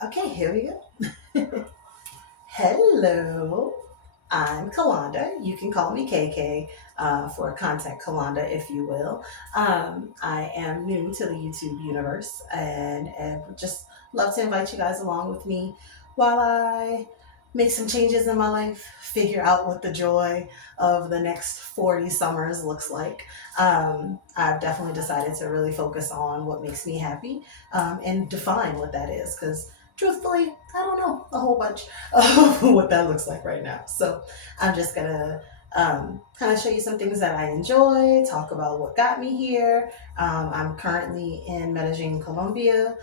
Okay, here we go. Hello, I'm Kalonda. You can call me KK for contact Kalonda, if you will. I am new to the YouTube universe and would just love to invite you guys along with me while I make some changes in my life, figure out what the joy of the next 40 summers looks like. I've definitely decided to really focus on what makes me happy and define what that is because truthfully, I don't know a whole bunch of what that looks like right now. So I'm just gonna kind of show you some things that I enjoy, talk about what got me here. I'm currently in Medellin, Colombia,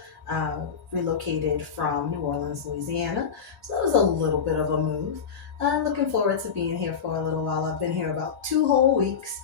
relocated from New Orleans, Louisiana. So that was a little bit of a move. Looking forward to being here for a little while. I've been here about 2 whole weeks.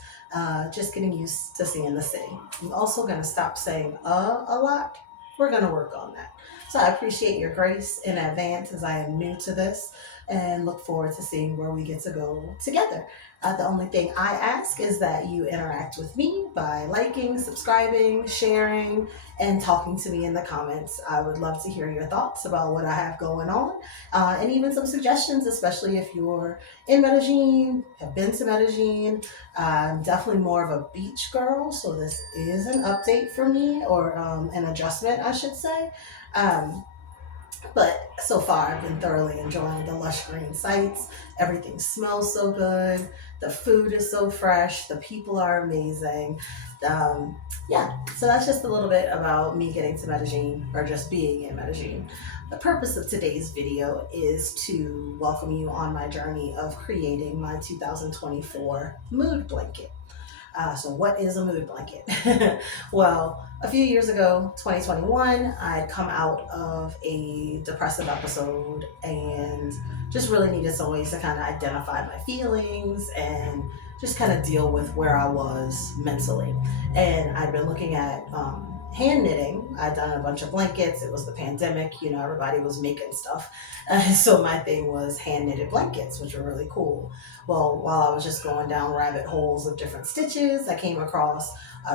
Just getting used to seeing the city. I'm also going to stop saying a lot. We're going to work on that. So I appreciate your grace in advance as I am new to this and look forward to seeing where we get to go together. The only thing I ask is that you interact with me by liking, subscribing, sharing, and talking to me in the comments. I would love to hear your thoughts about what I have going on and even some suggestions, especially if you're in Medellin, have been to Medellin. I'm definitely more of a beach girl, so this is an update for me or an adjustment, I should say. Um, but so far, I've been thoroughly enjoying the lush green sights. Everything smells so good. The food is so fresh. The people are amazing. Um, yeah, so that's just a little bit about me getting to Medellin or just being in Medellin. The purpose of today's video is to welcome you on my journey of creating my 2024 mood blanket. So, what is a mood blanket? Well, a few years ago, 2021, I'd come out of a depressive episode and just really needed some ways to kind of identify my feelings and just kind of deal with where I was mentally. And I'd been looking at hand knitting. I'd done a bunch of blankets. It was the pandemic, everybody was making stuff. So my thing was hand knitted blankets, which were really cool. Well, while I was just going down rabbit holes of different stitches, I came across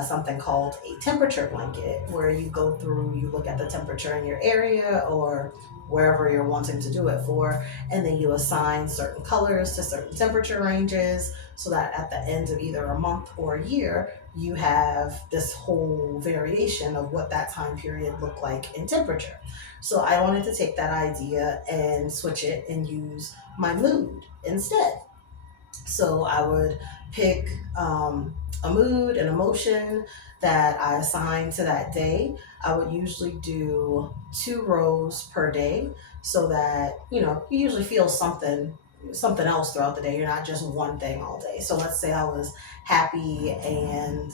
something called a temperature blanket, where you go through, you look at the temperature in your area or wherever you're wanting to do it for, and then you assign certain colors to certain temperature ranges so that at the end of either a month or a year, you have this whole variation of what that time period looked like in temperature. So I wanted to take that idea and switch it and use my mood instead. So I would pick a mood, an emotion that I assigned to that day. I would usually do 2 rows per day so that, you usually feel something else throughout the day. You're not just one thing all day. So let's say I was happy and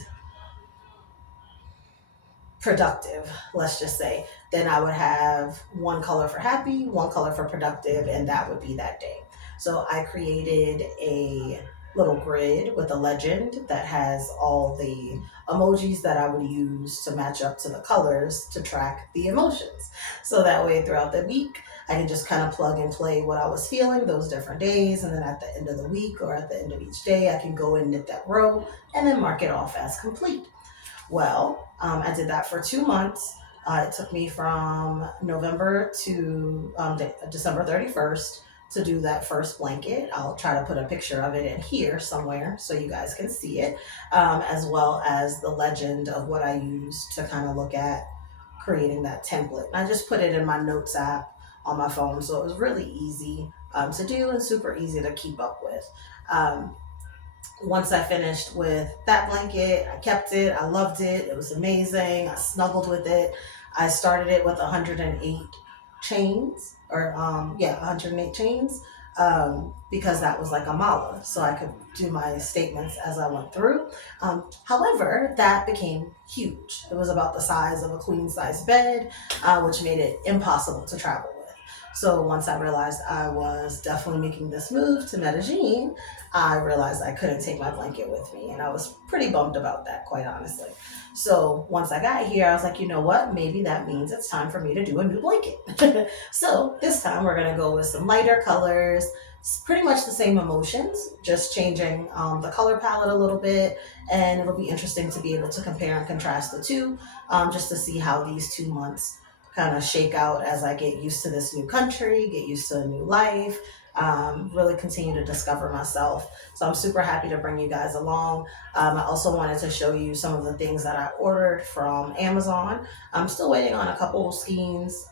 productive, let's just say, then I would have one color for happy, one color for productive, and that would be that day. So I created a little grid with a legend that has all the emojis that I would use to match up to the colors to track the emotions. So that way, throughout the week, I can just kind of plug and play what I was feeling those different days. And then at the end of the week or at the end of each day, I can go and knit that row and then mark it off as complete. Well, I did that for 2 months. It took me from November to December 31st to do that first blanket. I'll try to put a picture of it in here somewhere so you guys can see it, as well as the legend of what I used to kind of look at creating that template. And I just put it in my notes app on my phone, so it was really easy to do and super easy to keep up with. Um, Once I finished with that blanket, I kept it. I loved it. It was amazing. I snuggled with it. I started it with 108 chains, or 108 chains, because that was like a mala, so I could do my statements as I went through. However, that became huge. It was about the size of a queen size bed, which made it impossible to travel with. So once I realized I was definitely making this move to Medellin, I realized I couldn't take my blanket with me. And I was pretty bummed about that, quite honestly. So once I got here, I was like, you know what? Maybe that means it's time for me to do a new blanket. So this time we're going to go with some lighter colors. It's pretty much the same emotions, just changing the color palette a little bit. And it'll be interesting to be able to compare and contrast the two, just to see how these 2 months kind of shake out as I get used to this new country, get used to a new life, really continue to discover myself. So I'm super happy to bring you guys along. I also wanted to show you some of the things that I ordered from Amazon. I'm still waiting on a couple of skeins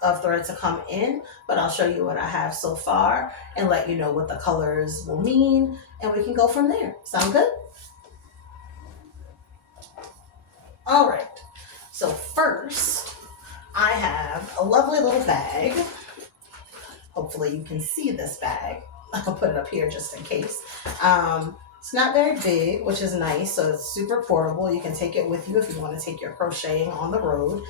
of thread to come in, but I'll show you what I have so far and let you know what the colors will mean, and we can go from there. Sound good? All right. So first, I have a lovely little bag. Hopefully you can see this bag. I'll put it up here just in case. It's not very big, which is nice. So it's super portable. You can take it with you if you want to take your crocheting on the road.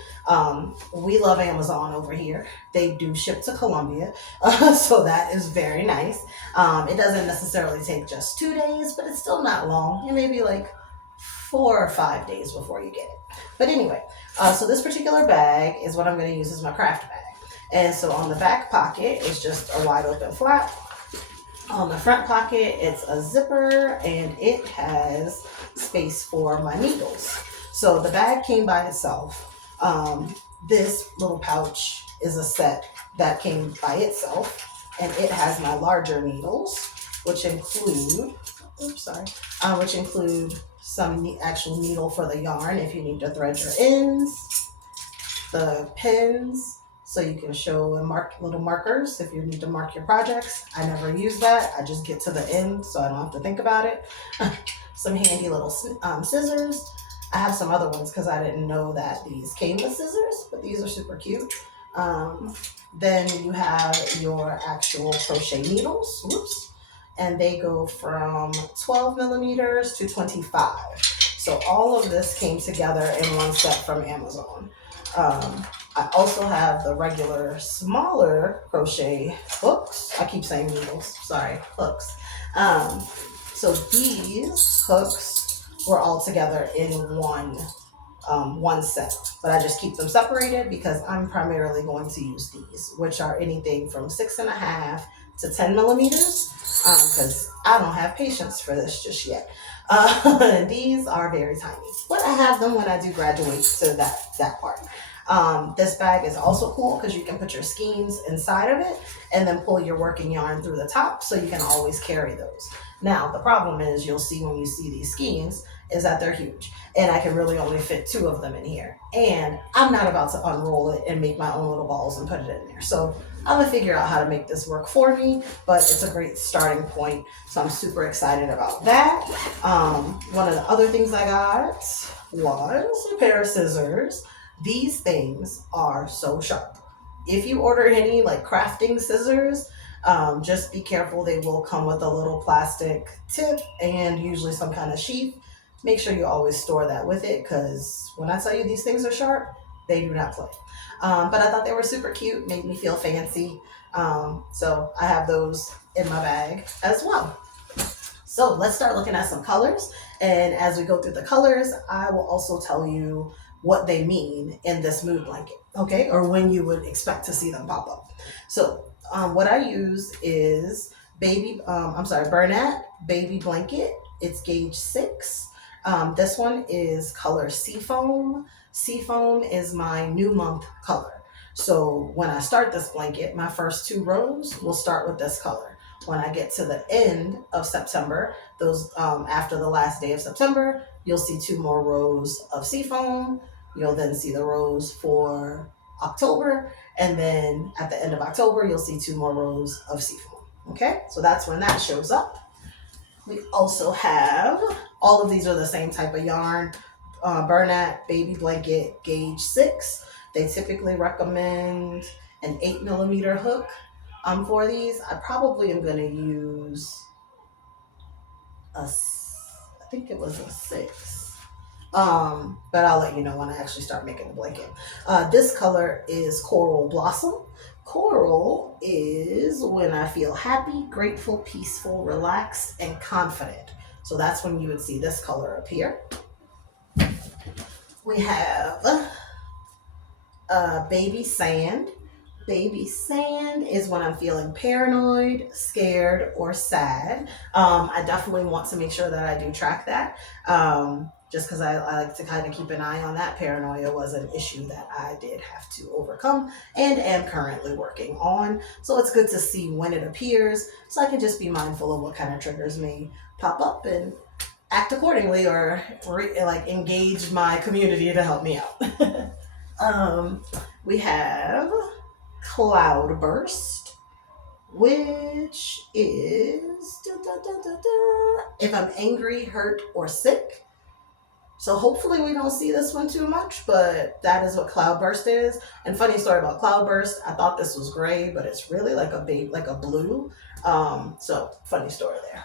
We love Amazon over here. They do ship to Colombia. So that is very nice. It doesn't necessarily take just 2 days, but it's still not long. It may be like 4 or 5 days before you get it. But anyway, so this particular bag is what I'm going to use as my craft bag. And so on the back pocket, it's just a wide open flap. On the front pocket, it's a zipper, and it has space for my needles. So the bag came by itself. This little pouch is a set that came by itself, and it has my larger needles, which include, which include some actual needle for the yarn if you need to thread your ends, the pins, so you can show and mark little markers if you need to mark your projects. I never use that. I just get to the end so I don't have to think about it. Some handy little scissors. I have some other ones because I didn't know that these came with scissors, but these are super cute. Then you have your actual crochet needles. Whoops. And they go from 12 millimeters to 25. So all of this came together in one set from Amazon. I also have the regular smaller crochet hooks. I keep saying needles, sorry, hooks. So these hooks were all together in one set, but I just keep them separated because I'm primarily going to use these, which are anything from 6.5 to 10 millimeters, because I don't have patience for this just yet. These are very tiny, but I have them when I do graduate to that part. This bag is also cool because you can put your skeins inside of it and then pull your working yarn through the top, so you can always carry those. Now, the problem is, you'll see when you see these skeins, is that they're huge, and I can really only fit 2 of them in here. And I'm not about to unroll it and make my own little balls and put it in there. So I'm gonna figure out how to make this work for me, but it's a great starting point. So I'm super excited about that. One of the other things I got was a pair of scissors. These things are so sharp. If you order any like crafting scissors, just be careful. They will come with a little plastic tip and usually some kind of sheath. Make sure you always store that with it, because when I tell you these things are sharp, they do not play. But I thought they were super cute, made me feel fancy. So I have those in my bag as well. So let's start looking at some colors. And as we go through the colors, I will also tell you what they mean in this mood blanket, okay? Or when you would expect to see them pop up. So what I use is Bernat Baby Blanket. It's gauge 6. This one is color Seafoam. Seafoam is my new month color. So when I start this blanket, my first 2 rows will start with this color. When I get to the end of September, those after the last day of September, you'll see 2 more rows of Seafoam. You'll then see the rows for October, and then at the end of October, you'll see 2 more rows of Seafoam. Okay, so that's when that shows up. We also have, all of these are the same type of yarn, Bernat Baby Blanket gauge 6. They typically recommend an 8 millimeter hook for these. I probably am going to use I think it was a 6. But I'll let you know when I actually start making the blanket. This color is Coral Blossom. Coral is when I feel happy, grateful, peaceful, relaxed, and confident. So that's when you would see this color appear. We have Baby Sand. Baby Sand is when I'm feeling paranoid, scared, or sad. I definitely want to make sure that I do track that. just because I like to kind of keep an eye on that. Paranoia was an issue that I did have to overcome and am currently working on. So it's good to see when it appears so I can just be mindful of what kind of triggers may pop up and act accordingly, or like engage my community to help me out. um, we have Cloudburst, which is if I'm angry, hurt, or sick. So hopefully we don't see this one too much, but that is what Cloudburst is. And funny story about Cloudburst, I thought this was gray, but it's really like like a blue. So funny story there.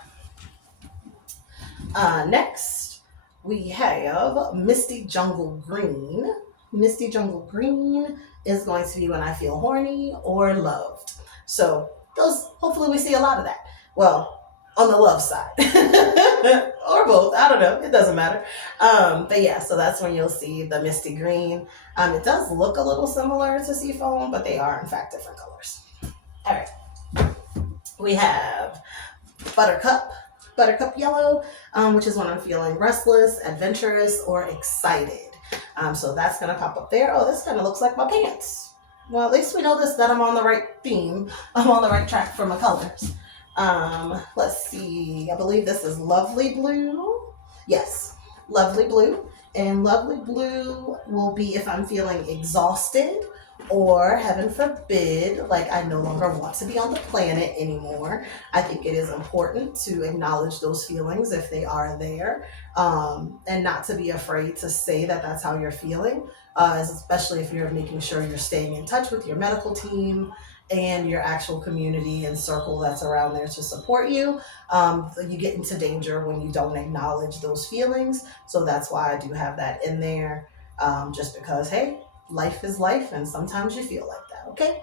Next, we have Misty Jungle Green. Misty Jungle Green is going to be when I feel horny or loved. So those, hopefully we see a lot of that. Well, on the love side. Or both. I don't know. It doesn't matter. But yeah, so that's when you'll see the Misty Green. It does look a little similar to Seafoam, but they are in fact different colors. All right. We have Buttercup. Buttercup Yellow, which is when I'm feeling restless, adventurous, or excited. So that's going to pop up there. Oh, this kind of looks like my pants. Well, at least we know this, that I'm on the right theme. I'm on the right track for my colors. Let's see. I believe this is Lovely Blue. Yes, Lovely Blue. And Lovely Blue will be if I'm feeling exhausted, or heaven forbid, like I no longer want to be on the planet anymore. I think it is important to acknowledge those feelings if they are there, and not to be afraid to say that that's how you're feeling, especially if you're making sure you're staying in touch with your medical team and your actual community and circle that's around there to support you. You get into danger when you don't acknowledge those feelings. So that's why I do have that in there, just because, hey, life is life and sometimes you feel like that. Okay.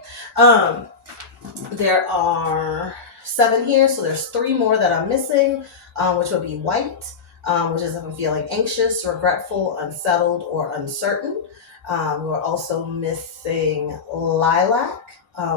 There are 7 here, so there's 3 more that I'm missing, which would be white, which is if I'm feeling anxious, regretful, unsettled, or uncertain. We're also missing lilac,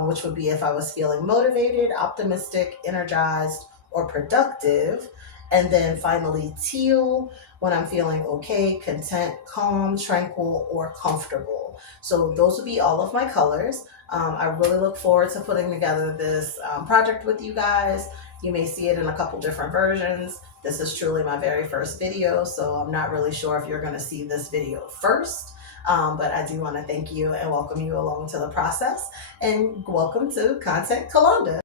which would be if I was feeling motivated, optimistic, energized, or productive. And then finally teal, when I'm feeling okay, content, calm, tranquil, or comfortable. So those would be all of my colors. I really look forward to putting together this project with you guys. You may see it in a couple different versions. This is truly my very first video, so I'm not really sure if you're going to see this video first. But I do want to thank you and welcome you along to the process. And welcome to Content Kalonda.